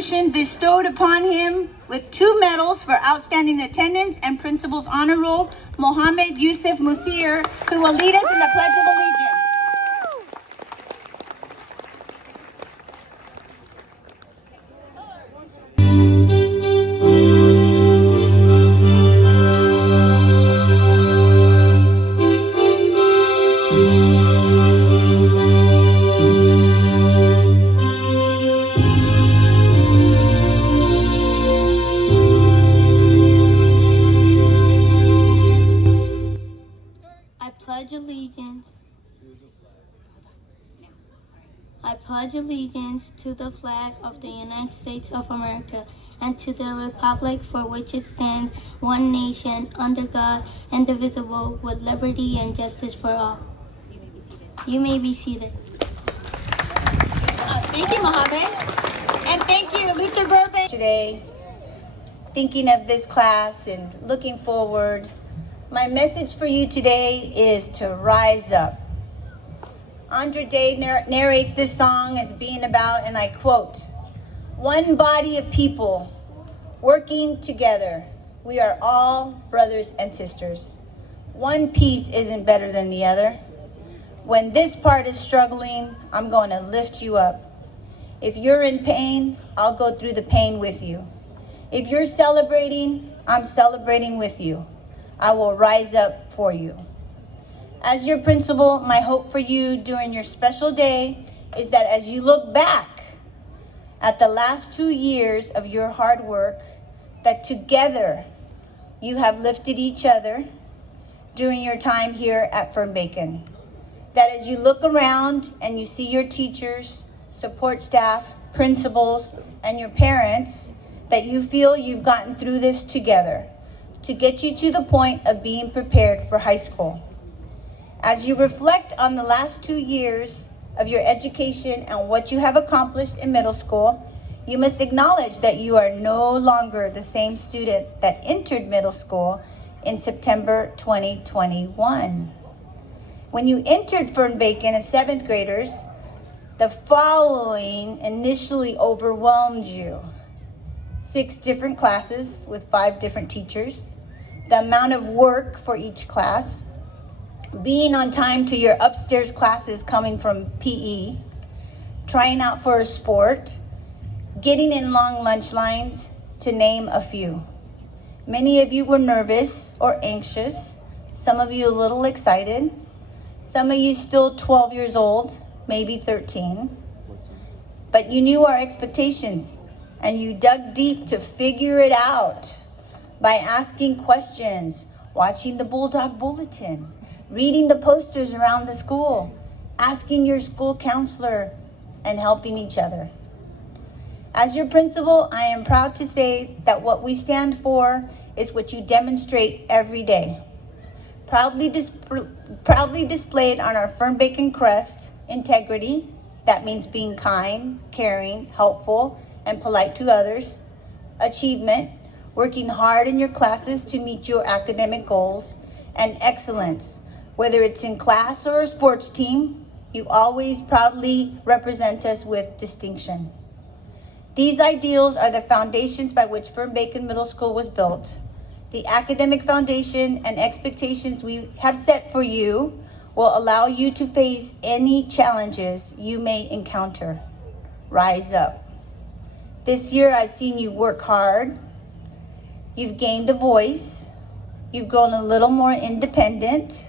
recognition bestowed upon him with 2 medals for outstanding attendance and principal's honor roll, Mohammed Yusuf Musir, who will lead us in the Pledge of Allegiance. I pledge allegiance to the flag of the United States of America and to the republic for which it stands, one nation, under God, indivisible, with liberty and justice for all. You may be seated. Thank you, Mohammed. And thank you, Luther Burbank. Today, thinking of this class and looking forward, my message for you today is to rise up. Andre Day narrates this song as being about, and I quote, "One body of people working together. We are all brothers and sisters. One piece isn't better than the other. When this part is struggling, I'm going to lift you up. If you're in pain, I'll go through the pain with you. If you're celebrating, I'm celebrating with you. I will rise up for you." As your principal, my hope for you during your special day is that as you look back at the last 2 years of your hard work, that together you have lifted each other during your time here at Fern Bacon. That as you look around and you see your teachers, support staff, principals, and your parents, that you feel you've gotten through this together to get you to the point of being prepared for high school. As you reflect on the last 2 years of your education and what you have accomplished in middle school, you must acknowledge that you are no longer the same student that entered middle school in September 2021. When you entered Fern Bacon as 7th graders, the following initially overwhelmed you: 6 different classes with 5 different teachers, the amount of work for each class, being on time to your upstairs classes coming from PE, trying out for a sport, getting in long lunch lines, to name a few. Many of you were nervous or anxious, some of you a little excited, some of you still 12 years old, maybe 13, but you knew our expectations and you dug deep to figure it out by asking questions, watching the Bulldog Bulletin, reading the posters around the school, asking your school counselor, and helping each other. As your principal, I am proud to say that what we stand for is what you demonstrate every day. Proudly displayed on our Fern Bacon crest: integrity, that means being kind, caring, helpful, and polite to others. Achievement, working hard in your classes to meet your academic goals. And excellence, whether it's in class or a sports team, you always proudly represent us with distinction. These ideals are the foundations by which Fern Bacon Middle School was built. The academic foundation and expectations we have set for you will allow you to face any challenges you may encounter. Rise up. This year, I've seen you work hard. You've gained a voice. You've grown a little more independent.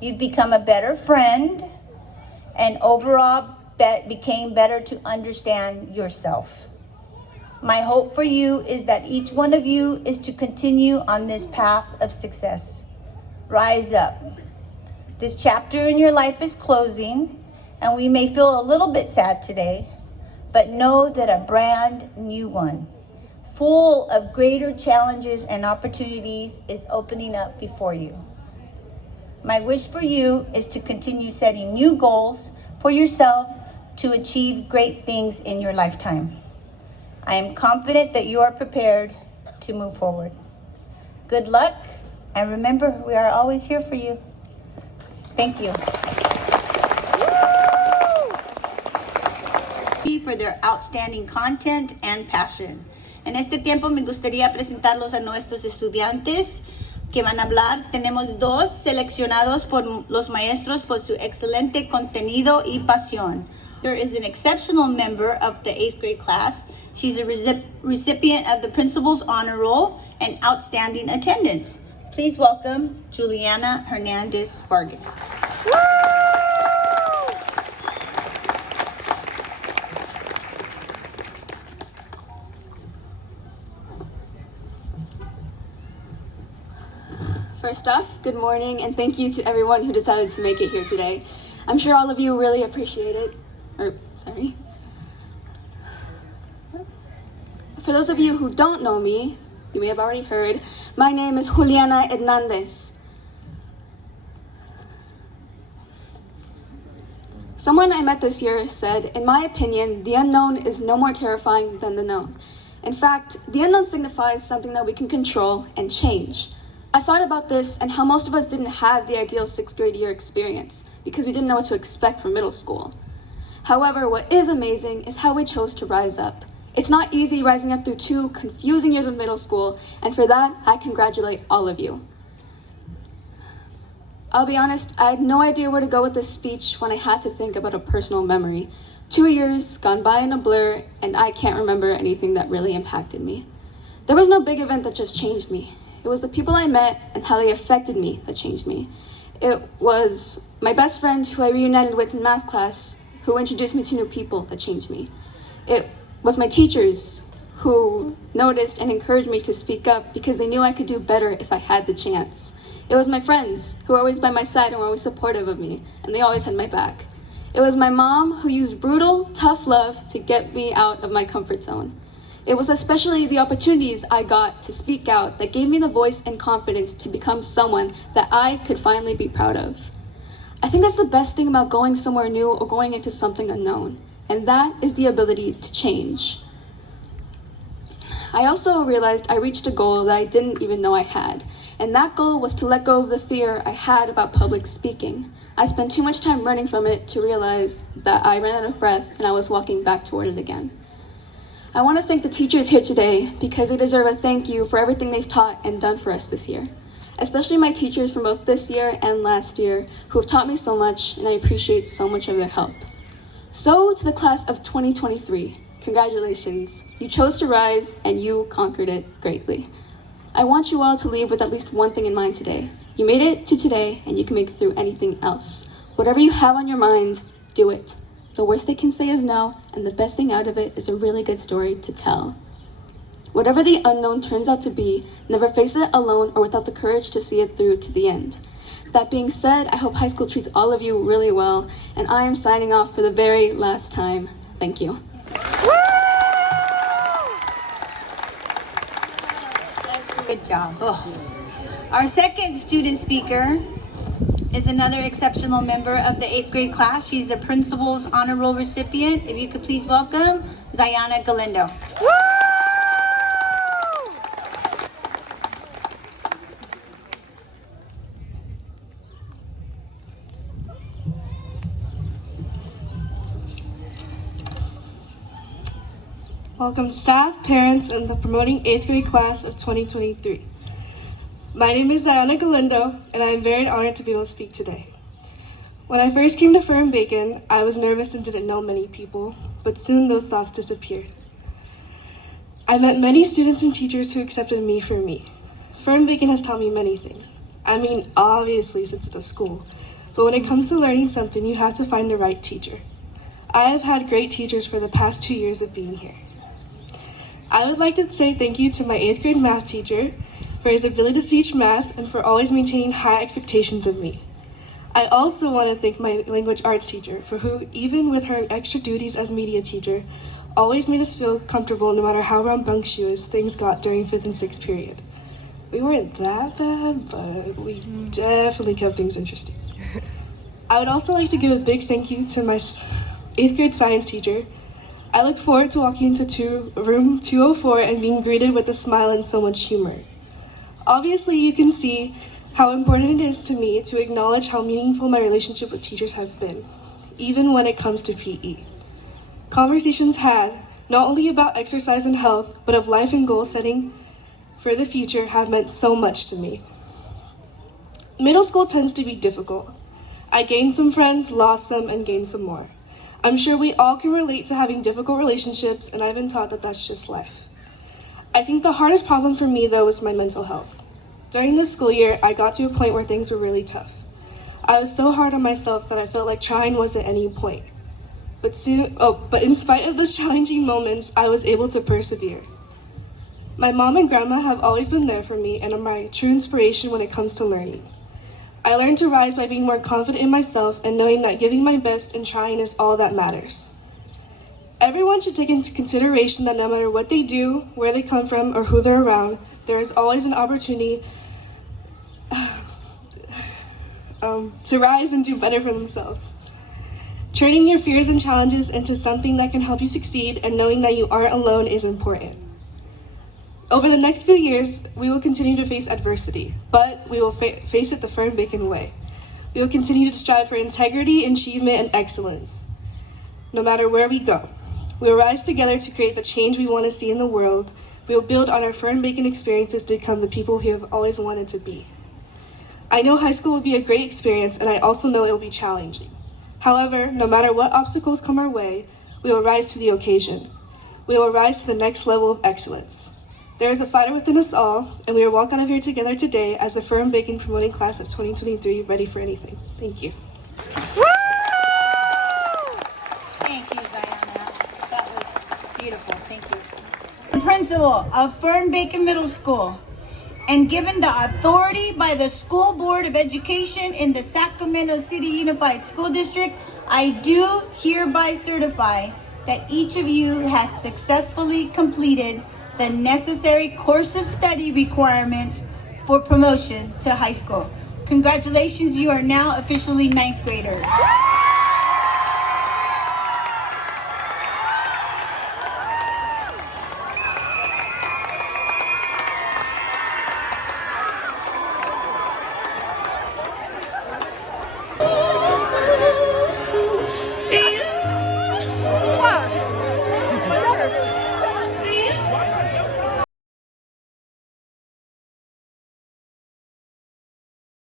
You've become a better friend, and overall became better to understand yourself. My hope for you is that each one of you is to continue on this path of success. Rise up. This chapter in your life is closing, and we may feel a little bit sad today, but know that a brand new one, full of greater challenges and opportunities, is opening up before you. My wish for you is to continue setting new goals for yourself to achieve great things in your lifetime. I am confident that you are prepared to move forward. Good luck, and remember, we are always here for you. Thank you. for their outstanding content and passion. En este tiempo me gustaría presentarlos a nuestros estudiantes que van a hablar. Tenemos dos seleccionados por los maestros por su excelente contenido y pasión. There is an exceptional member of the 8th grade class. She's a recipient of the Principal's Honor Roll and outstanding attendance. Please welcome Juliana Hernandez Vargas. First off, good morning, and thank you to everyone who decided to make it here today. I'm sure all of you really appreciate it. For those of you who don't know me, you may have already heard, my name is Juliana Hernandez. Someone I met this year said, in my opinion, the unknown is no more terrifying than the known. In fact, the unknown signifies something that we can control and change. I thought about this and how most of us didn't have the ideal 6th grade year experience because we didn't know what to expect from middle school. However, what is amazing is how we chose to rise up. It's not easy rising up through 2 confusing years of middle school, and for that, I congratulate all of you. I'll be honest, I had no idea where to go with this speech when I had to think about a personal memory. 2 years gone by in a blur, and I can't remember anything that really impacted me. There was no big event that just changed me. It was the people I met and how they affected me that changed me. It was my best friend who I reunited with in math class who introduced me to new people that changed me. It was my teachers who noticed and encouraged me to speak up because they knew I could do better if I had the chance. It was my friends who were always by my side and were always supportive of me, and they always had my back. It was my mom who used brutal, tough love to get me out of my comfort zone. It was especially the opportunities I got to speak out that gave me the voice and confidence to become someone that I could finally be proud of. I think that's the best thing about going somewhere new or going into something unknown, and that is the ability to change. I also realized I reached a goal that I didn't even know I had, and that goal was to let go of the fear I had about public speaking. I spent too much time running from it to realize that I ran out of breath and I was walking back toward it again. I want to thank the teachers here today because they deserve a thank you for everything they've taught and done for us this year. Especially my teachers from both this year and last year who have taught me so much, and I appreciate so much of their help. So to the class of 2023, congratulations. You chose to rise and you conquered it greatly. I want you all to leave with at least one thing in mind today. You made it to today and you can make it through anything else. Whatever you have on your mind, do it. The worst they can say is no, and the best thing out of it is a really good story to tell. Whatever the unknown turns out to be, never face it alone or without the courage to see it through to the end. That being said, I hope high school treats all of you really well, and I am signing off for the very last time. Thank you. Good job. Oh. Our second student speaker is another exceptional member of the 8th grade class. She's a Principal's Honor Roll recipient. If you could please welcome Ziana Galindo. Welcome staff, parents, and the promoting 8th grade class of 2023. My name is Ziana Galindo, and I am very honored to be able to speak today. When I first came to Fern Bacon, I was nervous and didn't know many people, but soon those thoughts disappeared. I met many students and teachers who accepted me for me. Fern Bacon has taught me many things. I mean, obviously since it's a school, but when it comes to learning something, you have to find the right teacher. I have had great teachers for the past 2 years of being here. I would like to say thank you to my 8th grade math teacher for his ability to teach math and for always maintaining high expectations of me. I also want to thank my language arts teacher for who, even with her extra duties as media teacher, always made us feel comfortable no matter how rambunctious things got during 5th and 6th period. We weren't that bad, but we definitely kept things interesting. I would also like to give a big thank you to my 8th grade science teacher. I look forward to walking into room 204 and being greeted with a smile and so much humor. Obviously, you can see how important it is to me to acknowledge how meaningful my relationship with teachers has been, even when it comes to PE. Conversations had, not only about exercise and health, but of life and goal setting for the future, have meant so much to me. Middle school tends to be difficult. I gained some friends, lost some, and gained some more. I'm sure we all can relate to having difficult relationships, and I've been taught that that's just life. I think the hardest problem for me, though, was my mental health. During this school year, I got to a point where things were really tough. I was so hard on myself that I felt like trying wasn't any point. But in spite of those challenging moments, I was able to persevere. My mom and grandma have always been there for me and are my true inspiration when it comes to learning. I learned to rise by being more confident in myself and knowing that giving my best and trying is all that matters. Everyone should take into consideration that no matter what they do, where they come from, or who they're around, there is always an opportunity to rise and do better for themselves. Turning your fears and challenges into something that can help you succeed and knowing that you aren't alone is important. Over the next few years, we will continue to face adversity, but we will face it the Fern Bacon way. We will continue to strive for integrity, achievement, and excellence. No matter where we go, we will rise together to create the change we want to see in the world. We will build on our Fern Bacon experiences to become the people we have always wanted to be. I know high school will be a great experience, and I also know it will be challenging. However, no matter what obstacles come our way, we will rise to the occasion. We will rise to the next level of excellence. There is a fighter within us all, and we are walking out of here together today as the Fern Bacon promoting class of 2023, ready for anything. Thank you. Woo! Thank you, Ziana. That was beautiful. Thank you. Principal of Fern Bacon Middle School, and given the authority by the School Board of Education in the Sacramento City Unified School District, I do hereby certify that each of you has successfully completed the necessary course of study requirements for promotion to high school. Congratulations, you are now officially ninth graders.